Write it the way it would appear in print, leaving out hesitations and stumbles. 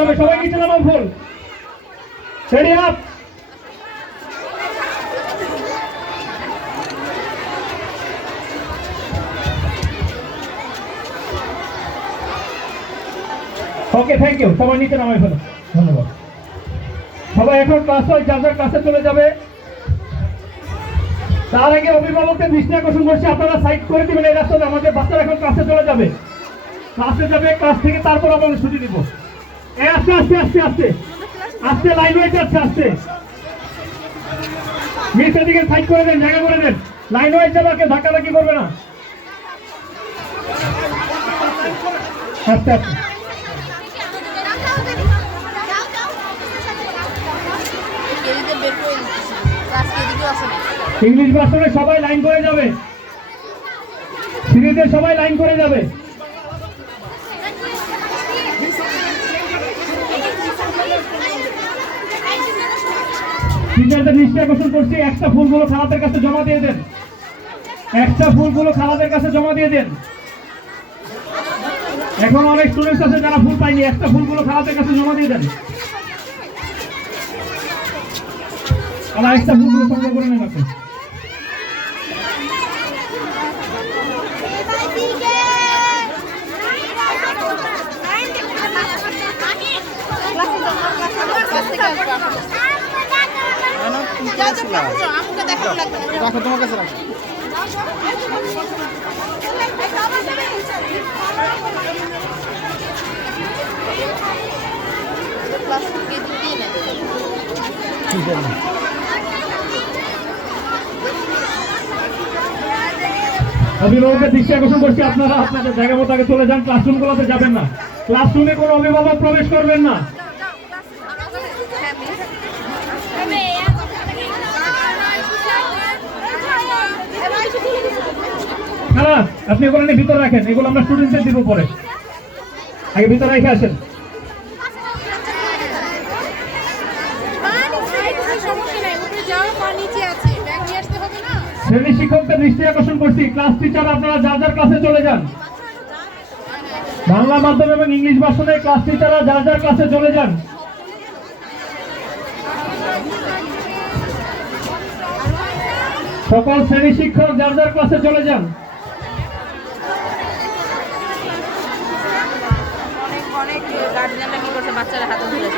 হবে, সবাই নিচে নামাও ফুল। Ready up. Okay, thank you. সবাই নিচে নামাই ফেলো, ধন্যবাদ। সবাই এখন ক্লাস হয়, যার যার ক্লাসে চলে যাবে। তার আগে অভিভাবকদের দৃষ্টি আকর্ষণ করছি, আপনারা সাইড করে দিবেন এই রাস্তাতে। আমাদের বাচ্চারা এখন ক্লাসে চলে যাবে, ক্লাসে যাবে, ক্লাস থেকে তারপর আমাদের ছুটি দিব। আস্তে আস্তে আস্তে আস্তে আস্তে লাইন ওয়াইজ যাচ্ছে, আস্তে নিচের দিকে সাইড করে দেন, জায়গা করে দেন। লাইন ওয়াইজ যাবে, কেউ ধাক্কাধাক্কি করবে না। আস্তে আস্তে ইংলিশ ভার্সনে সবাই লাইন করে যাবে, সিরিজে সবাই লাইন করে যাবে। টিচারদের দৃষ্টি আকর্ষণ করছি, একটা ফুলগুলো খালাদের কাছে জমা দিয়ে দেন, একটা ফুলগুলো খালাদের কাছে জমা দিয়ে দেন। এখন অনেক স্টুডেন্টস আছে যারা ফুল পায়নি, একটা ফুলগুলো খালাদের কাছে জমা দিয়ে দেন। একটা ফুলগুলো সংগ্রহ করে নেন আপনি। রাখো, তোমার কাছে রাখো। অভিভাবকের দৃষ্টি আকর্ষণ করছি, আপনারা আপনাদের জায়গা মতো আগে চলে যান, ক্লাসরুমগুলোতে যাবেন না। ক্লাসরুমে কোনো অভিভাবক প্রবেশ করবেন না। হ্যাঁ, আপনি এগুলো নিয়ে ভিতরে রাখেন, এগুলো আমরা স্টুডেন্টদের দিব পরে। আগে ভিতরে রেখে আসেন। শ্রেণী শিক্ষকদের দৃষ্টি আকর্ষণ করছি, ক্লাস টিচার আপনারা যার যার ক্লাসে চলে যান। বাংলা মাধ্যম এবং ইংলিশ ভার্সনে ক্লাস টিচাররা যার যার ক্লাসে চলে যান। সকল শ্রেণী শিক্ষক যার যার ক্লাসে চলে যান। অনেক গার্জিয়ানরা কি করছে, বাচ্চারা হাতে ধরে